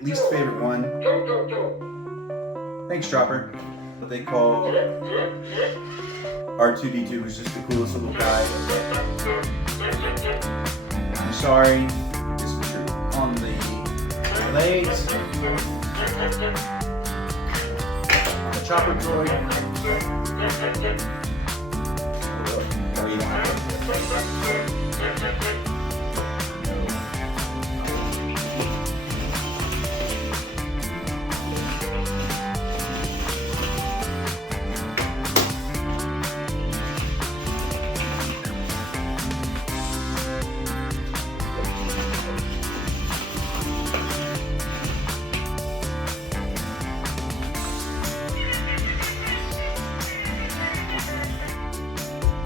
least favorite one. Thanks, Chopper. What they call R2-D2 is just the coolest little guy. I'm sorry, this is true. On the legs, on the Chopper droid.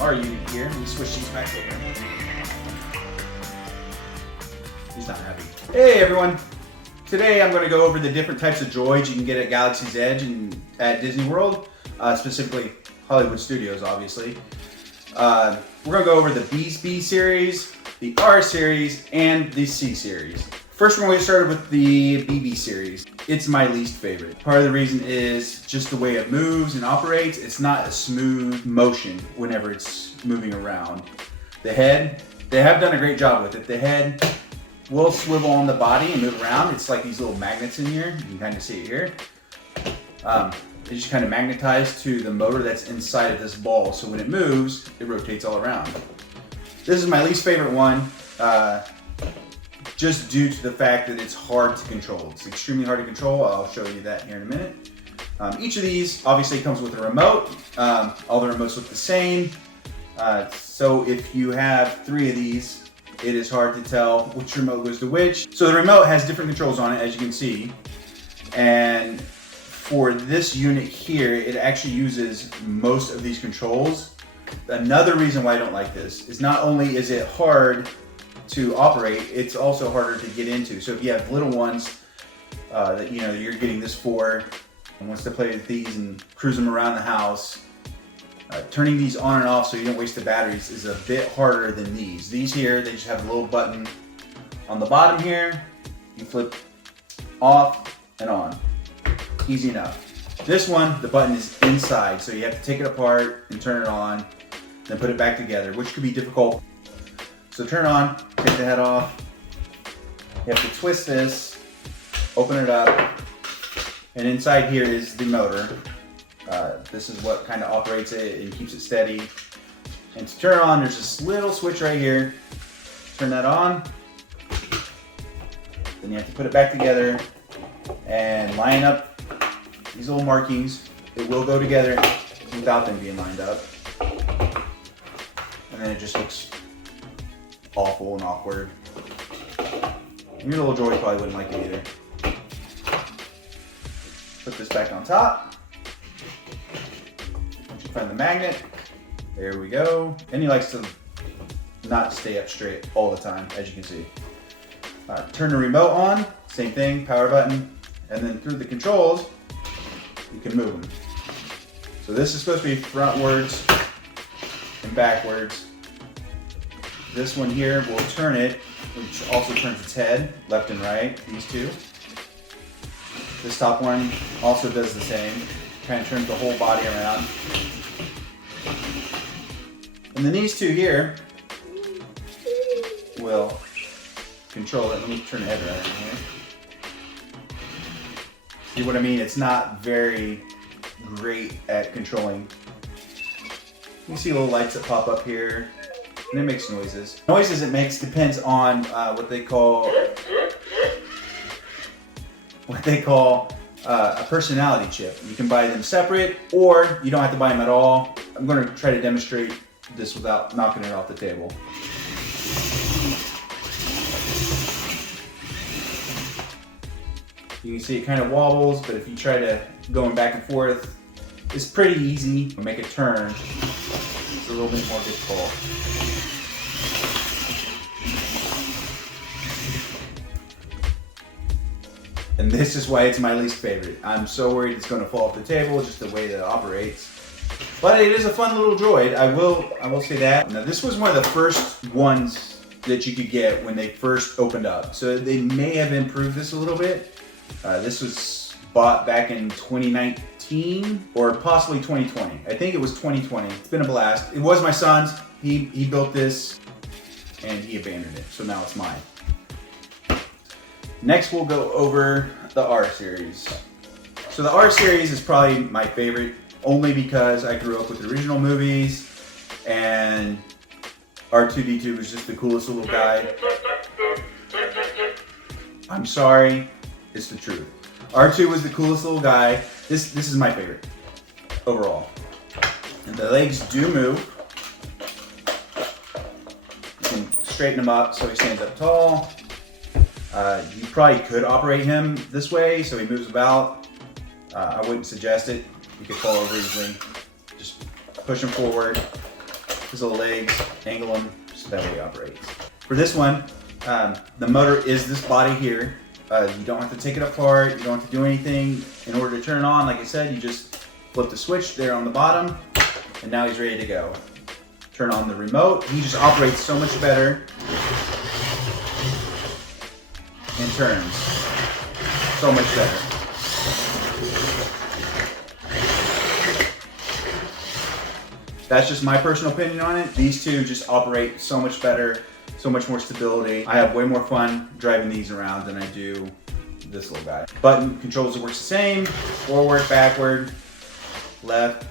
Our unit here. Let me switch these back over. He's not happy. Hey everyone! Today I'm going to go over the different types of droids you can get at Galaxy's Edge and at Disney World, specifically Hollywood Studios, obviously. We're going to go over the B series, the R series, and the C series. First, we're going to get started with the BB series. It's my least favorite. Part of the reason is just the way it moves and operates. It's not a smooth motion whenever it's moving around. The head, they have done a great job with it. The head will swivel on the body and move around. It's like these little magnets in here. You can kind of see it here. It just kind of magnetized to the motor that's inside of this ball. So when it moves, it rotates all around. This is my least favorite one. Just due to the fact that it's hard to control. It's extremely hard to control. I'll show you that here in a minute. Each of these obviously comes with a remote. All the remotes look the same. So if you have 3 of these, it is hard to tell which remote goes to which. So the remote has different controls on it, as you can see. And for this unit here, it actually uses most of these controls. Another reason why I don't like this is not only is it hard to operate, it's also harder to get into. So if you have little ones that you're getting this for and wants to play with these and cruise them around the house, turning these on and off so you don't waste the batteries is a bit harder than these. These here, they just have a little button on the bottom here. You flip off and on. Easy enough. This one, the button is inside, so you have to take it apart and turn it on, then put it back together, which could be difficult. So turn on, take the head off. You have to twist this, open it up, and inside here is the motor. This is what kind of operates it and keeps it steady. And to turn on, there's this little switch right here. Turn that on. Then you have to put it back together and line up these little markings. It will go together without them being lined up. And then it just looks awful and awkward. Your little droid probably wouldn't like it either. Put this back on top. Once you find the magnet, there we go. And he likes to not stay up straight all the time, as you can see. Turn the remote on, same thing, power button, and then through the controls, you can move them. So this is supposed to be frontwards and backwards. This one here will turn it, which also turns its head, left and right, these two. This top one also does the same, kind of turns the whole body around. And then these two here will control it. Let me turn the head around here. See what I mean? It's not very great at controlling. You see little lights that pop up here. And it makes noises. Noises it makes depends on what they call a personality chip. You can buy them separate, or you don't have to buy them at all. I'm going to try to demonstrate this without knocking it off the table. You can see it kind of wobbles, but if you try to going back and forth, it's pretty easy. Make a turn. It's a little bit more difficult. And this is why it's my least favorite. I'm so worried it's going to fall off the table, just the way that it operates. But it is a fun little droid. I will say that. Now this was one of the first ones that you could get when they first opened up. So they may have improved this a little bit, This was bought back in 2019 or possibly 2020. I think it was 2020. It's been a blast. It was my son's. He built this and he abandoned it, so now it's mine. Next we'll go over the R series. So the R series is probably my favorite, only because I grew up with the original movies and R2-D2 was just the coolest little guy. I'm sorry, it's the truth. R2 was the coolest little guy. This is my favorite overall. And the legs do move. You can straighten him up so he stands up tall. You probably could operate him this way so he moves about. I wouldn't suggest it. You could fall over easily. Just push him forward. His little legs, angle him, so that way he operates. For this one, the motor is this body here. You don't have to take it apart. You don't have to do anything in order to turn it on. Like I said, you just flip the switch there on the bottom, and now he's ready to go. Turn on the remote. He just operates so much better and turns so much better. That's just my personal opinion on it. These two just operate so much better, so much more stability. I have way more fun driving these around than I do this little guy. Button controls it works the same. Forward, backward, left,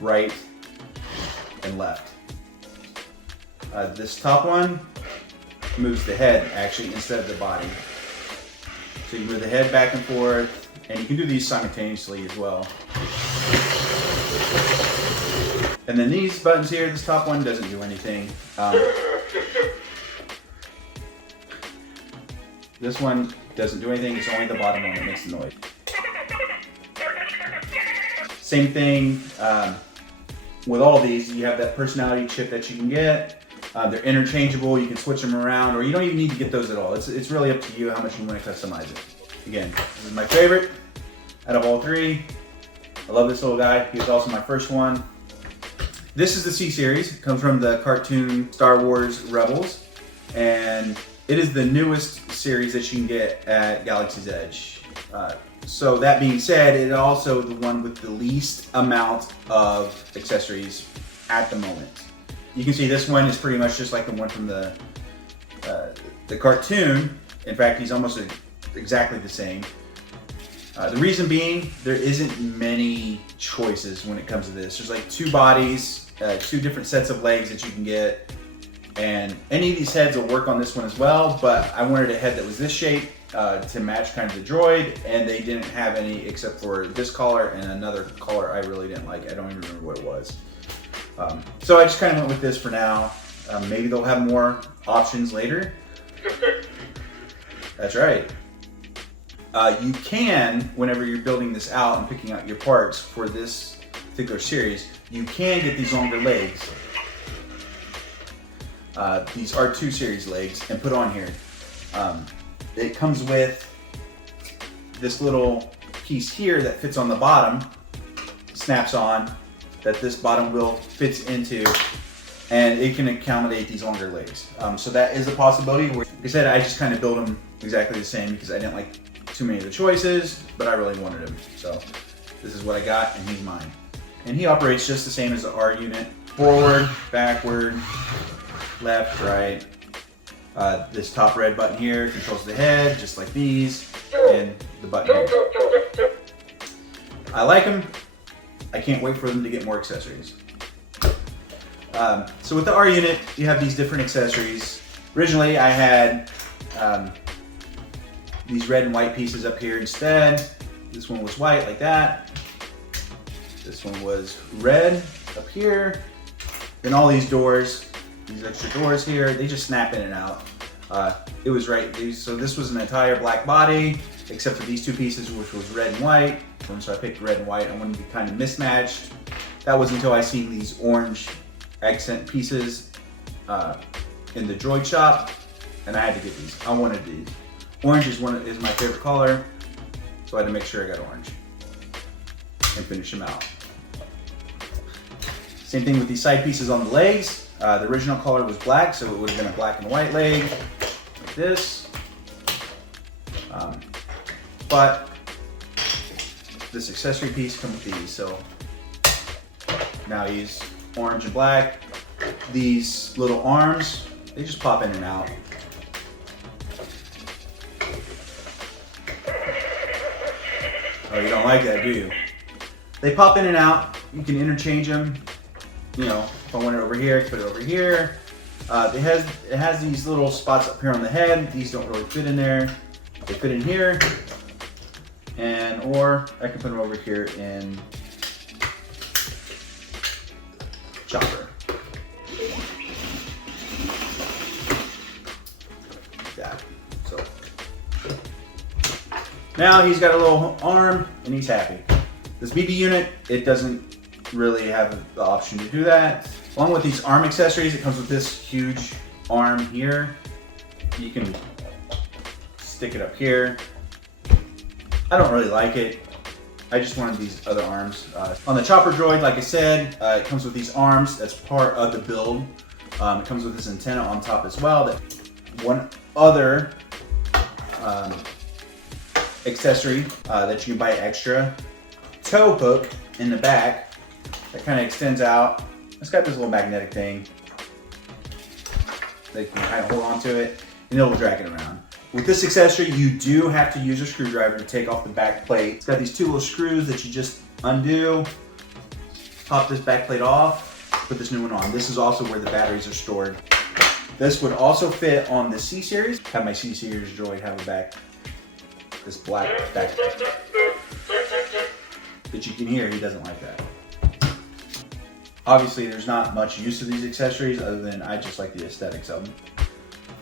right, and left. This top one moves the head actually instead of the body. So you move the head back and forth, and you can do these simultaneously as well. And then these buttons here, this top one doesn't do anything. This one doesn't do anything, it's only the bottom one that makes the noise. Same thing with all these, you have that personality chip that you can get. They're interchangeable, you can switch them around, or you don't even need to get those at all. It's really up to you how much you want to customize it. Again, this is my favorite out of all three. I love this little guy. He was also my first one. This is the C series. It comes from the cartoon Star Wars Rebels, and it is the newest series that you can get at Galaxy's Edge. So that being said, it is also the one with the least amount of accessories at the moment. You can see this one is pretty much just like the one from the cartoon. In fact, he's almost exactly the same. The reason being, there isn't many choices when it comes to this. There's like two bodies, two different sets of legs that you can get, and any of these heads will work on this one as well, but I wanted a head that was this shape to match kind of the droid, and they didn't have any except for this collar and another collar I really didn't like. I don't even remember what it was. So I just kind of went with this for now. Maybe they'll have more options later. That's right. You can, whenever you're building this out and picking out your parts for this particular series, you can get these longer legs, these R2 series legs, and put on here. It comes with this little piece here that fits on the bottom, snaps on, that this bottom wheel fits into, and it can accommodate these longer legs. So that is a possibility. Like I said, I just kind of built them exactly the same because I didn't like too many of the choices, but I really wanted him. So this is what I got, and he's mine. And he operates just the same as the R unit. Forward, backward, left, right. This top red button here controls the head, just like these, and the button here. I like them. I can't wait for them to get more accessories. So with the R unit, you have these different accessories. Originally, I had these red and white pieces up here instead. This one was white like that. This one was red up here. Then all these doors, these extra doors here, they just snap in and out. It was right, so this was an entire black body, except for these two pieces, which was red and white. So I picked red and white. I wanted to be kind of mismatched. That was until I seen these orange accent pieces in the droid shop, and I had to get these. I wanted these. Orange is my favorite color, so I had to make sure I got orange and finish them out. Same thing with these side pieces on the legs. The original color was black, so it would have been a black and white leg, like this. but this accessory piece comes with these. So now he's orange and black. These little arms, they just pop in and out. Oh, you don't like that, do you? They pop in and out. You can interchange them. You know, if I want it over here, I can put it over here. It has these little spots up here on the head. These don't really fit in there. They fit in here. Or I can put them over here in Chopper. Like that. So now he's got a little arm and he's happy. This BB unit, it doesn't really have the option to do that. Along with these arm accessories, it comes with this huge arm here. You can stick it up here. I don't really like it. I just wanted these other arms. On the Chopper Droid, like I said, it comes with these arms. That's part of the build. It comes with this antenna on top as well. That one other accessory that you can buy extra. Tow hook in the back that kind of extends out. It's got this little magnetic thing that you can kind of hold on to it and it'll drag it around. With this accessory, you do have to use a screwdriver to take off the back plate. It's got these two little screws that you just undo, pop this back plate off, put this new one on. This is also where the batteries are stored. This would also fit on the C series. Have my C series droid have this black back that you can hear. He doesn't like that. Obviously, there's not much use of these accessories other than I just like the aesthetics of them.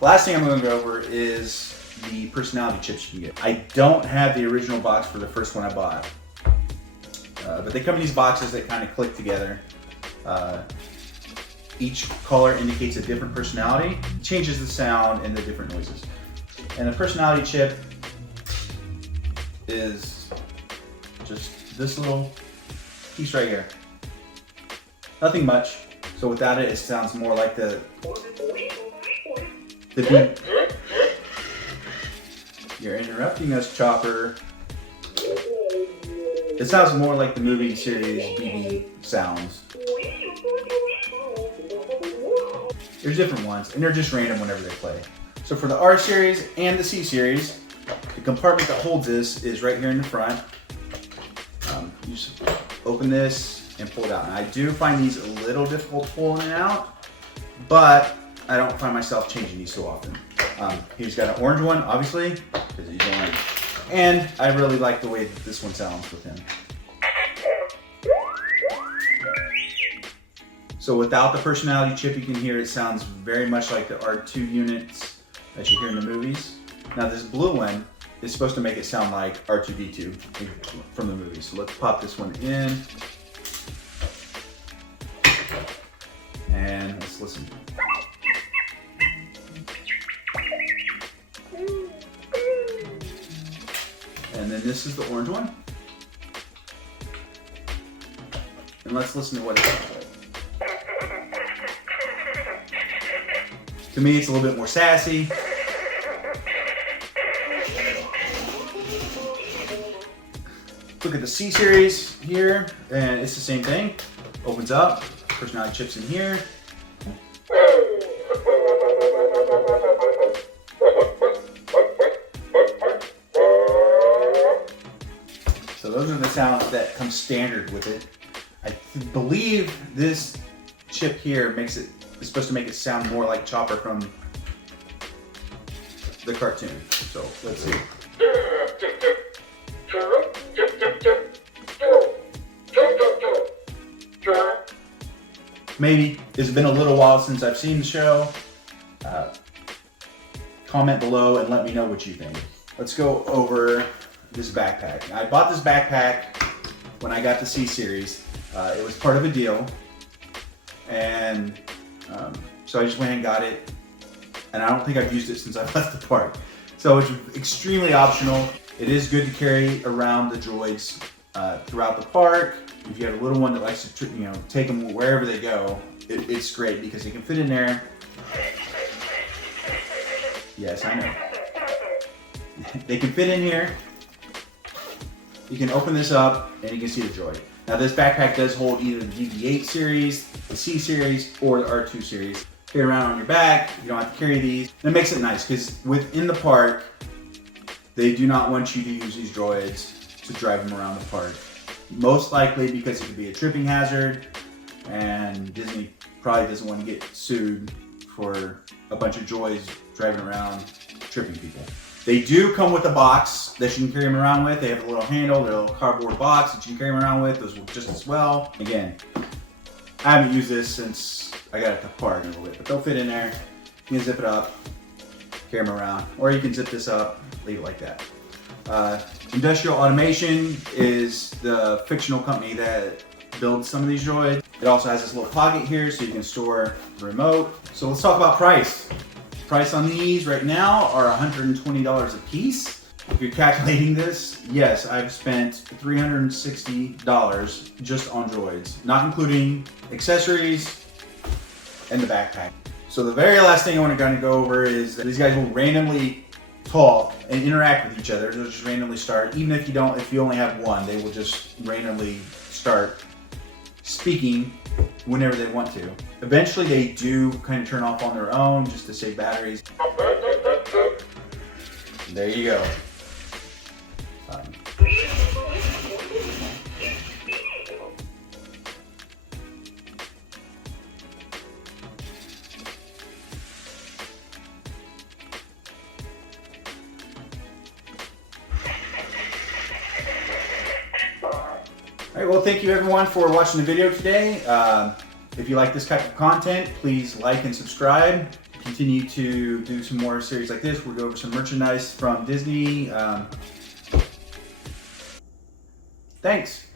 Last thing I'm going to go over is the personality chips you can get. I don't have the original box for the first one I bought, but they come in these boxes that kind of click together. Each color indicates a different personality, changes the sound and the different noises. And the personality chip is just this little piece right here. Nothing much. So without it, it sounds more like the beat. You're interrupting us, Chopper. It sounds more like the movie series BB sounds. There's different ones, and they're just random whenever they play. So for the R series and the C series, the compartment that holds this is right here in the front. You just open this and pull it out. And I do find these a little difficult to pull in and out, but I don't find myself changing these so often. He's got an orange one, obviously, because he's orange. And I really like the way that this one sounds with him. So without the personality chip, you can hear it sounds very much like the R2 units that you hear in the movies. Now this blue one is supposed to make it sound like R2-D2 from the movies. So let's pop this one in. And let's listen. And then this is the orange one. And let's listen to what it sounds like. To me, it's a little bit more sassy. Look at the C series here, and it's the same thing. Opens up, personality chips in here. So those are the sounds that come standard with it. I believe this chip here is supposed to make it sound more like Chopper from the cartoon. So let's see. Maybe. It's been a little while since I've seen the show. Comment below and let me know what you think. Let's go over this backpack. I bought this backpack when I got the C series. It was part of a deal. And so I just went and got it. And I don't think I've used it since I left the park. So it's extremely optional. It is good to carry around the droids throughout the park. If you have a little one that likes to, take them wherever they go, it's great because they can fit in there. Yes, I know. They can fit in here, you can open this up and you can see the droid. Now this backpack does hold either the BB-8 series, the C series, or the R2 series. Carry around on your back, you don't have to carry these. And it makes it nice because within the park, they do not want you to use these droids to drive them around the park. Most likely because it could be a tripping hazard, and Disney probably doesn't want to get sued for a bunch of droids driving around tripping people. They do come with a box that you can carry them around with. They have a little handle, a little cardboard box that you can carry them around with. Those work just as well. Again, I haven't used this since I got it at the park a little bit, but they'll fit in there. You can zip it up, carry them around, or you can zip this up, leave it like that. Industrial Automation is the fictional company that builds some of these droids. It also has this little pocket here so you can store the remote. So let's talk about price. Price on these right now are $120 a piece. If you're calculating this, yes, I've spent $360 just on droids, not including accessories and the backpack. So the very last thing I want to kind of go over is that these guys will randomly talk and interact with each other. They'll just randomly start, even if you only have one, they will just randomly start speaking whenever they want to. Eventually they do kind of turn off on their own just to save batteries. There you go. All right, well, thank you everyone for watching the video today. If you like this type of content, please like and subscribe. Continue to do some more series like this. We'll go over some merchandise from Disney. Thanks.